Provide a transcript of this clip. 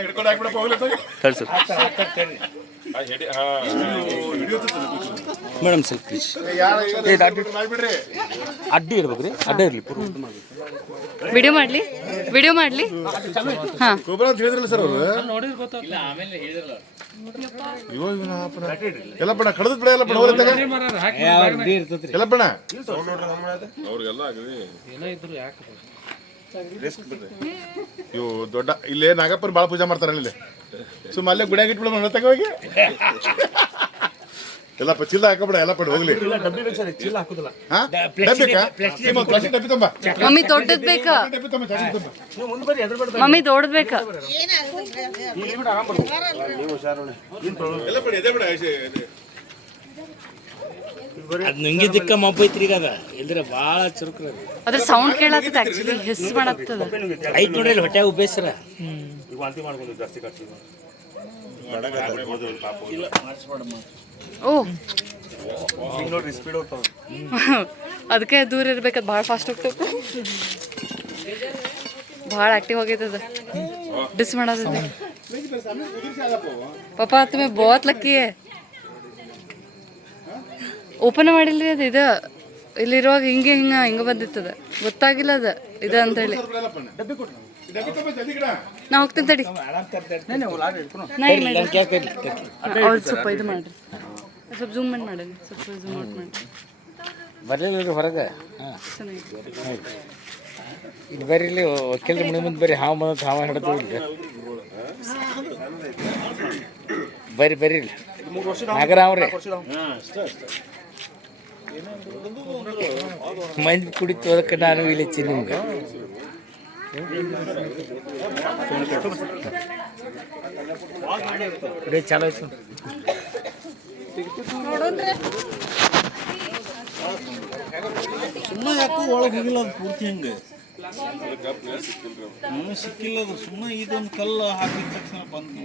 ಹಿಡ್ಕೊಂಡು ಹೇಳಿ sir madam ಸ್ವಲ್ಪ ಪ್ಲೀಸ್ ಮಾಡ್ಬಿಡ್ರಿ. ಅಡ್ಡಿ ಇರ್ಬೇಕು ರೀ ಅಡ್ಡ ಇರಲಿ ವಿಡಿಯೋ ಮಾಡ್ಲಿ ವಿಡಿಯೋ ಮಾಡ್ಲಿ. ಹಾ. ಗೊಬ್ಬರ ಅಂತ ಹೇಳಿದ್ರಲ್ಲ ಸರ್ ಅವರು. ಎಲ್ಲಪ್ಪಣ ಕಡದ ಬಿಡ ಎಲ್ಲಪ್ಪಣ ಹೋಗ್ಲತ್ತಾಗ ಎಲ್ಲಪ್ಪಣ ಅವ್ರಿಗೆಲ್ಲ ಆಗಲಿ. ಇವು ದೊಡ್ಡ ಇಲ್ಲೇ ನಾಗಪ್ಪನ ಭಾಳ ಪೂಜೆ ಮಾಡ್ತಾರ ಇಲ್ಲಿ ಸುಮ್ಮ ಅಲ್ಲೇ ಗುಡಿಯಾಗಿ ಇಟ್ಬಿಡ ನೋಡತ್ತಾಗ ಹೋಗಿ. ಎಲ್ಲ ಚಿಲ್ಲ ಹಾಕಬೇಡ ಎಲ್ಲ ಪಡ ಹೋಗ್ಲಿ. ಹಾ? ಡಬ್ಬಿ ಬೇಕಾ? ಸಿಮ, ಒಂದ್ ಪ್ಲಾಸ್ಟಿಕ್ ಡಬ್ಬಿ ತುಂಬಾ? ಮಮ್ಮಿ ದೊಡ್ಡದ್ ಬೇಕಾ? ಡಬ್ಬಿ ತುಂಬಾ ಚಾಟಿ ತಂಬ. ಮಮ್ಮಿ ದೊಡ್ಡದ್ ಬೇಕಾ? ಎಲ್ಲ ಪಡಿ, ಎದೆ ಬಿಡ, ಐಸೆ, ಎದೆ. ಅದ್ ನುಂಗಿದ್ದಕ್ಕ ಮಬ್ಬ ಐತ್ರಿ ಈಗ ಅದ. ಇಲ್ದ್ರೆ ಭಾಳ ಚುರುಕ್ರ ಅದ್ರ ಸೌಂಡ್ ಕೇಳತ್ತದ ಆಕ್ಚುಲಿ ಹೆಸ್ ಮಾಡತ್ತದ. ಐತ್ ನೋಡಿ ಇಲ್ಲಿ ಹೊಟ್ಟೆ ಉಬ್ಬೇಸ್ರ. ಓ. ಅದಕ್ಕೆ ದೂರ ಇರ್ಬೇಕದ್ ಭಾಳ ಫಾಸ್ಟ್ ಹೋಗ್ತೈತೆ ಭಾಳ ಆಕ್ಟಿವ್ ಆಗೈತದ ಡಿಸ್ ಮಾಡೋದ ಪಾಪ ತುಮೆ ಬಹುತ್ ಲಕ್ಕಿ ಓಪನ್ ಮಾಡಿಲ್ರಿ ಅದು ಇದು ಇಲ್ಲಿರುವಾಗ ಹಿಂಗೆ ಹಿಂಗ ಹಿಂಗ ಬಂದಿತ್ತದ. ಗೊತ್ತಾಗಿಲ್ಲ ಅದ ಇದು ಅಂತ ಹೇಳಿ. ಡಬ್ಬಿ ಕೊಡು. ಡಬ್ಬಿ ತಂಬ, ಜಲ್ದಿ ಗಿಡ. ನಾ ಹೋಗ್ತೀನಿ ತಡಿ? ಅವ್ರು ಸ್ವಲ್ಪ ಇದು ಮಾಡ್ರಿ. ಸ್ವಲ್ಪ ಜೂಮ್ ಇನ್ ಮಾಡಿ ಸ್ವಲ್ಪ ಜೂಮ್ ಔಟ್ ಮಾಡಿ ಬರ್ಲಿಲ್ಲ ಹೊರಗೆ? ಇದು ಬರ್ರಿ ಇಲ್ಲಿ ವಕೀಲರ ಮನೆ ಮುಂದೆ ಬರ್ರಿ ಹಾವು ಬಂದ ಹಾವ ಹಿಡಿದು ಬರ್ರಿ ಬರ್ರಿ ಇಲ್ಲಿ. ಅವ್ರೆ ಮಂದಿ ಕುಡಿತು ಅದಕ್ಕೆ ನಾನು ಇಲ್ಲಿ ಹಚ್ಚಿ ನಿಮ್ಗೆ ಚಲೋ ಚಾಲು ಆಯ್ತು. ಸುಮ್ಮನೆ ಯಾಕೋ ಒಳಗೆ ಹೋಗಿಲ್ಲ ಅದು ಪೂರ್ತಿ ಹಂಗೆ? ಹ್ಞೂ ಸಿಕ್ಕಿಲ್ಲ ಅದು. ಸುಮ್ಮನೆ ಇದೊಂದು ಕಲ್ಲು ಹಾಕಿದ ತಕ್ಷಣ ಬಂದು